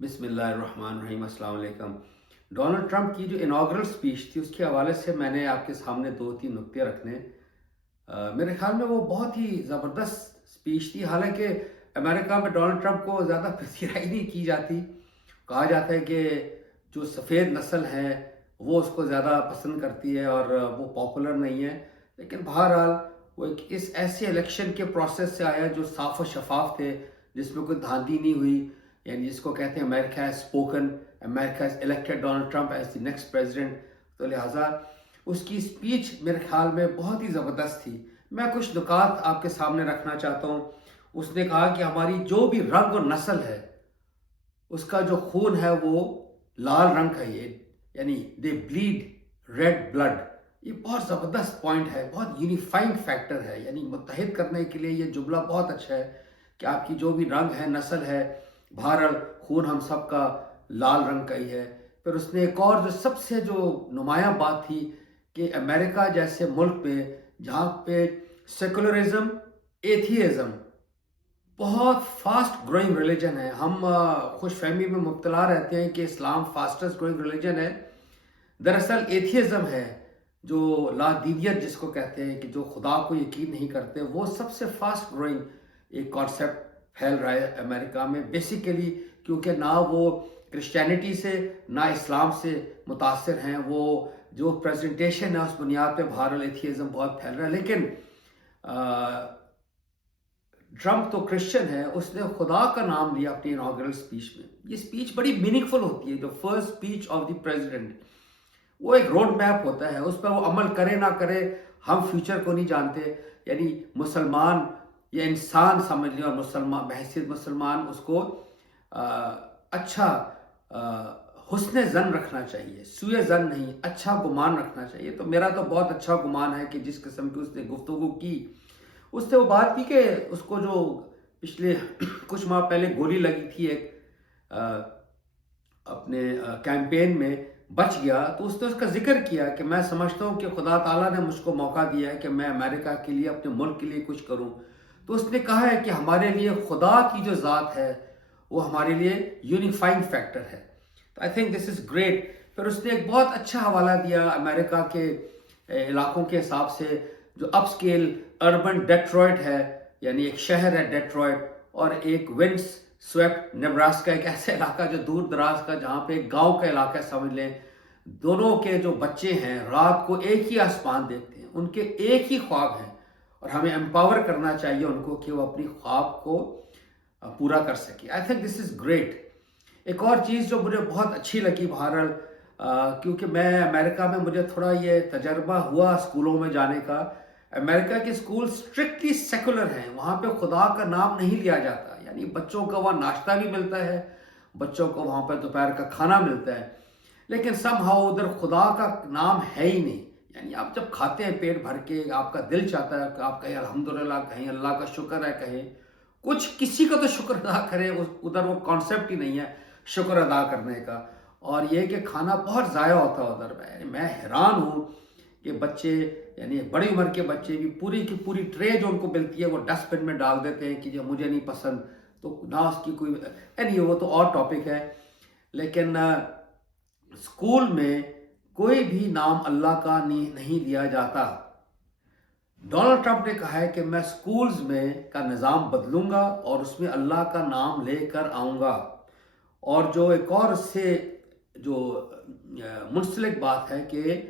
بسم اللہ الرحمن الرحیم، السلام علیکم۔ ڈونلڈ ٹرمپ کی جو انوگرل سپیچ تھی اس کے حوالے سے میں نے آپ کے سامنے دو تین نکتے رکھنے۔ میرے خیال میں وہ بہت ہی زبردست سپیچ تھی، حالانکہ امریکہ میں ڈونلڈ ٹرمپ کو زیادہ پذیرائی نہیں کی جاتی۔ کہا جاتا ہے کہ جو سفید نسل ہے وہ اس کو زیادہ پسند کرتی ہے اور وہ پاپولر نہیں ہے، لیکن بہرحال وہ ایک اس ایسے الیکشن کے پروسیس سے آیا جو صاف و شفاف تھے، جس میں کوئی دھاندلی نہیں ہوئی، یعنی جس کو کہتے ہیں America has spoken, America has elected Donald Trump as the next president. تو لہٰذا اس کی اسپیچ میرے خیال میں بہت ہی زبردست تھی۔ میں کچھ نکات آپ کے سامنے رکھنا چاہتا ہوں۔ اس نے کہا کہ ہماری جو بھی رنگ اور نسل ہے اس کا جو خون ہے وہ لال رنگ کا ہے، یعنی دے بلیڈ ریڈ بلڈ۔ یہ بہت زبردست پوائنٹ ہے، بہت یونیفائنگ فیکٹر ہے، یعنی متحد کرنے کے لیے یہ جملہ بہت اچھا ہے کہ آپ کی جو بھی رنگ ہے، نسل ہے، بہرحال خون ہم سب کا لال رنگ کا ہی ہے۔ پھر اس نے ایک اور جو سب سے جو نمایاں بات تھی کہ امریکہ جیسے ملک میں جہاں پہ سیکولرزم، ایتھیزم بہت فاسٹ گروئنگ ریلیجن ہے، ہم خوش فہمی میں مبتلا رہتے ہیں کہ اسلام فاسٹسٹ گروئنگ ریلیجن ہے۔ دراصل ایتھیزم ہے، جو لا دینیت جس کو کہتے ہیں کہ جو خدا کو یقین نہیں کرتے، وہ سب سے فاسٹ گروئنگ ایک کانسیپٹ پھیل رہا ہے امریکہ میں، بیسیکلی کیونکہ نہ وہ کرسچینٹی سے نہ اسلام سے متاثر ہیں، وہ جو پریزنٹیشن ہے اس بنیاد پہ بہرحال ایتھیزم بہت پھیل رہا ہے۔ لیکن ٹرمپ تو کرسچن ہے، اس نے خدا کا نام لیا اپنی انوگرل سپیچ میں۔ یہ سپیچ بڑی میننگ فل ہوتی ہے، جو first speech of the president, وہ ایک روڈ میپ ہوتا ہے، اس پر وہ عمل کرے نہ کرے ہم فیوچر کو نہیں جانتے، یعنی مسلمان یا انسان سمجھ لیں، اور مسلمان بحیثیت مسلمان اس کو اچھا حسن زن رکھنا چاہیے، سوء زن نہیں، اچھا گمان رکھنا چاہیے۔ تو میرا تو بہت اچھا گمان ہے کہ جس قسم کی اس نے گفتگو کی، اس سے وہ بات کی کہ اس کو جو پچھلے کچھ ماہ پہلے گولی لگی تھی ایک اپنے کیمپین میں، بچ گیا، تو اس نے اس کا ذکر کیا کہ میں سمجھتا ہوں کہ خدا تعالیٰ نے مجھ کو موقع دیا ہے کہ میں امریکہ کے لیے، اپنے ملک کے لیے کچھ کروں۔ تو اس نے کہا ہے کہ ہمارے لیے خدا کی جو ذات ہے وہ ہمارے لیے یونیفائنگ فیکٹر ہے۔ تو I think this is great. پھر اس نے ایک بہت اچھا حوالہ دیا امریکہ کے علاقوں کے حساب سے، جو اپ اسکیل اربن ڈیٹرائٹ ہے، یعنی ایک شہر ہے ڈیٹرائٹ، اور ایک ونڈ سویپٹ نیبراسکا، ایک ایسا علاقہ جو دور دراز کا، جہاں پہ ایک گاؤں کا علاقہ سمجھ لیں۔ دونوں کے جو بچے ہیں رات کو ایک ہی آسمان دیکھتے ہیں، ان کے ایک ہی خواب ہیں، اور ہمیں امپاور کرنا چاہیے ان کو کہ وہ اپنی خواب کو پورا کر سکے۔ I think this is great. ایک اور چیز جو مجھے بہت اچھی لگی، بہرحال کیونکہ میں امریکہ میں مجھے تھوڑا یہ تجربہ ہوا اسکولوں میں جانے کا، امریکہ کے اسکول اسٹرکٹلی سیکولر ہیں، وہاں پہ خدا کا نام نہیں لیا جاتا، یعنی بچوں کو وہاں ناشتہ بھی ملتا ہے، بچوں کو وہاں پہ دوپہر کا کھانا ملتا ہے، لیکن سم ہاؤ ادھر خدا کا نام ہے ہی نہیں۔ یعنی آپ جب کھاتے ہیں پیٹ بھر کے، آپ کا دل چاہتا ہے کہ آپ کہیں الحمدللہ، کہیں اللہ کا شکر ہے، کہیں کچھ کسی کا تو شکر ادا کرے، ادھر وہ کانسیپٹ ہی نہیں ہے شکر ادا کرنے کا۔ اور یہ کہ کھانا بہت ضائع ہوتا ہے ادھر، میں حیران ہوں کہ بچے، یعنی بڑی عمر کے بچے بھی پوری کی پوری ٹرے جو ان کو ملتی ہے وہ ڈسٹ بن میں ڈال دیتے ہیں کہ جو مجھے نہیں پسند، تو نہ اس کی کوئی وہ تو اور ٹاپک ہے۔ لیکن اسکول میں کوئی بھی نام اللہ کا نہیں لیا جاتا۔ ڈونلڈ ٹرمپ نے کہا ہے کہ میں اسکولز میں کا نظام بدلوں گا اور اس میں اللہ کا نام لے کر آؤں گا۔ اور جو ایک اور اس سے جو منسلک بات ہے کہ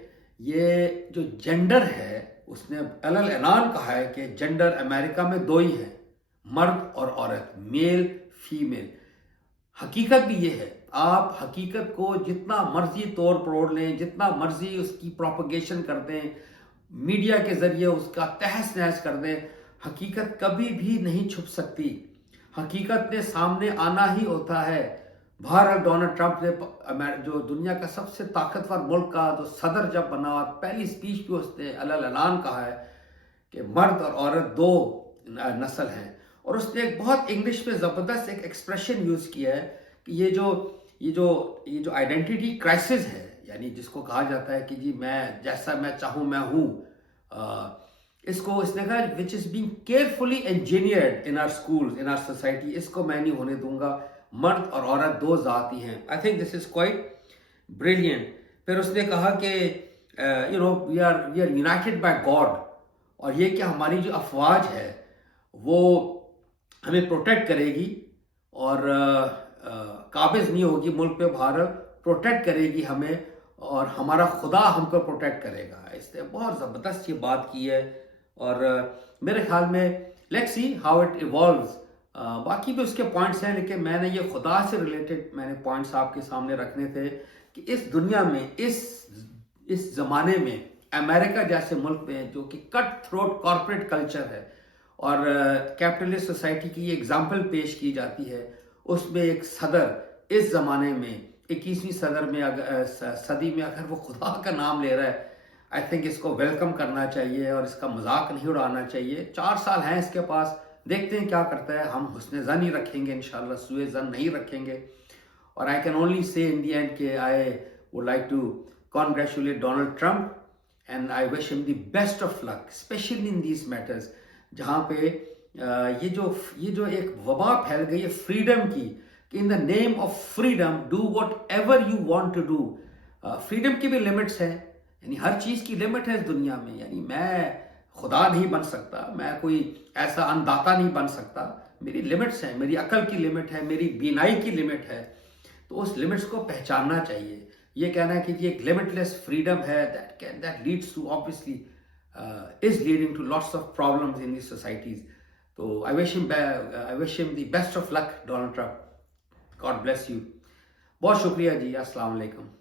یہ جو جینڈر ہے، اس نے اعلان کہا ہے کہ جینڈر امریکہ میں دو ہی ہیں، مرد اور عورت، میل فیمیل۔ حقیقت بھی یہ ہے، آپ حقیقت کو جتنا مرضی توڑ پروڑ لیں، جتنا مرضی اس کی پروپیگیشن کر دیں، میڈیا کے ذریعے اس کا تہس نہس کر دیں، حقیقت کبھی بھی نہیں چھپ سکتی، حقیقت نے سامنے آنا ہی ہوتا ہے۔ بہرحال ڈونلڈ ٹرمپ نے جو دنیا کا سب سے طاقتور ملک کا جو صدر جب بنا، اور پہلی سپیچ بھی اس نے اعلان کہا ہے کہ مرد اور عورت دو نسل ہیں، اور اس نے ایک بہت انگلش میں زبردست ایک ایکسپریشن یوز کیا ہے کہ یہ جو آئیڈینٹی کرائسس ہے، یعنی جس کو کہا جاتا ہے کہ جی میں جیسا میں چاہوں میں ہوں، اس نے کہا which is being carefully engineered in our schools, in our society، اس کو میں نہیں ہونے دوں گا۔ مرد اور عورت دو ذاتی ہیں. I think this is quite brilliant. پھر اس نے کہا کہ we are united by God, اور یہ کہ ہماری جو افواج ہے وہ ہمیں پروٹیکٹ کرے گی اور قابض نہیں ہوگی ملک پہ باہر، پروٹیکٹ کرے گی ہمیں، اور ہمارا خدا ہم کو پروٹیکٹ کرے گا. اس نے بہت زبردست یہ بات کی ہے، اور میرے خیال میں let's see how it evolves. باقی بھی اس کے پوائنٹس ہیں، لیکن میں نے یہ خدا سے ریلیٹڈ میں نے پوائنٹس آپ کے سامنے رکھنے تھے کہ اس دنیا میں اس زمانے میں امریکہ جیسے ملک میں جو کہ کٹ تھروٹ کارپوریٹ کلچر ہے اور کیپٹلسٹ سوسائٹی کی یہ اگزامپل پیش کی جاتی ہے، اس میں ایک صدر اس زمانے میں 21ویں صدی میں اگر وہ خدا کا نام لے رہا ہے، آئی تھنک اس کو ویلکم کرنا چاہیے اور اس کا مذاق نہیں اڑانا چاہیے. 4 سال ہیں اس کے پاس، دیکھتے ہیں کیا کرتا ہے. ہم حسن ظن ہی رکھیں گے انشاءاللہ، سوء ظن نہیں رکھیں گے. اور آئی کین اونلی سے ان دی اینڈ کہ I would like to congratulate Donald Trump and I wish him the best of luck, especially in these matters جہاں پہ یہ جو ایک وبا پھیل گئی ہے فریڈم کی، کہ in the name of freedom do whatever you want to do. Freedom کی بھی لمٹس ہیں، یعنی ہر چیز کی لمٹ ہے اس دنیا میں. یعنی میں خدا نہیں بن سکتا، میں کوئی ایسا انداتا نہیں بن سکتا، میری لمٹس ہیں، میری عقل کی لمٹ ہے، میری بینائی کی لمٹ ہے. تو اس لمٹس کو پہچاننا چاہیے. یہ کہنا ہے کہ یہ ایک لمٹلیس فریڈم ہے that leads to obviously is leading to lots of problems in these societies. So I wish him the best of luck, Donald Trump. God bless you. بہت شکریہ جی. السلام علیکم.